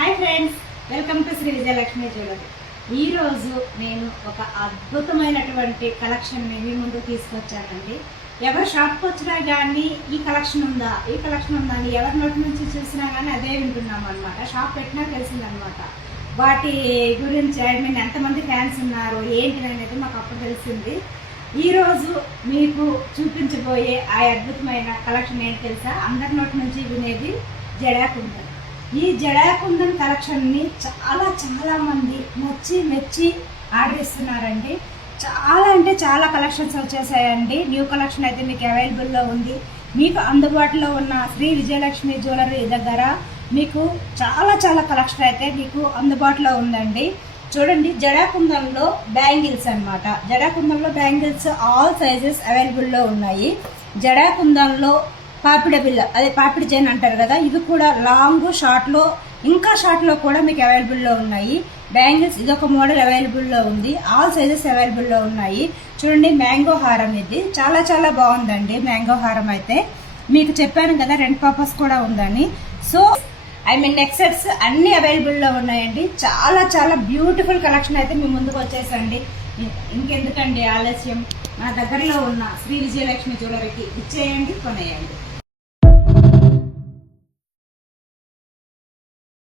Hi friends, welcome to Sri Vijayalakshmi jewellery. ఈరోజు నేను ఒక అద్భుతమైనటువంటి కలెక్షన్ని మీ ముందు తీసుకొచ్చానండి. ఎవరు షాప్కి వచ్చినా కానీ ఈ కలెక్షన్ ఉందా అని ఎవరి నోటి నుంచి చూసినా కానీ అదే వింటున్నాం అనమాట. షాప్ పెట్టినా తెలిసిందనమాట. వాటి గురించి ఎంతమంది ఫ్యాన్స్ ఉన్నారు ఏంటి అనేది మాకు అప్పుడు తెలిసింది. ఈరోజు మీకు చూపించబోయే ఆ అద్భుతమైన కలెక్షన్ ఏంటి తెలుసా? అందరి నోటి నుంచి వినేది జడాకుందన్. ఈ జడాకుందన్ కలెక్షన్ని చాలా మంది మెచ్చి ఆర్డర్ ఇస్తున్నారండి. చాలా కలెక్షన్స్ వచ్చేసాయండి. న్యూ కలెక్షన్ అయితే మీకు అవైలబుల్లో ఉంది. మీకు అందుబాటులో ఉన్న శ్రీ విజయలక్ష్మి జ్యువెలరీ దగ్గర మీకు చాలా కలెక్షన్ అయితే మీకు అందుబాటులో ఉందండి. చూడండి, జడాకుందంలో బ్యాంగిల్స్ అనమాట. జడాకుందంలో బ్యాంగిల్స్ ఆల్ సైజెస్ అవైలబుల్లో ఉన్నాయి. జడాకుందంలో పాపిడి బిల్ల, అదే పాపిడి చైన్ అంటారు కదా, ఇది కూడా లాంగ్ షార్ట్లో ఇంకా షార్ట్లో కూడా మీకు అవైలబుల్లో ఉన్నాయి. బ్యాంగిల్స్ ఇదొక మోడల్ అవైలబుల్లో ఉంది. ఆల్ సైజెస్ అవైలబుల్లో ఉన్నాయి. చూడండి, మ్యాంగో హారం ఇది చాలా బాగుందండి. మ్యాంగో హారం అయితే మీకు చెప్పాను కదా రెంట్ పర్పస్ కూడా ఉందని. సో నెక్ సెట్స్ అన్ని అవైలబుల్లో ఉన్నాయండి. చాలా బ్యూటిఫుల్ కలెక్షన్ అయితే మీ ముందుకు వచ్చేసండి. ఇంకెందుకండి ఆలస్యం, మన దగ్గరలో ఉన్న శ్రీ విజయలక్ష్మి జ్యువెలరీకి ఇచ్చేయండి, కొనేయండి.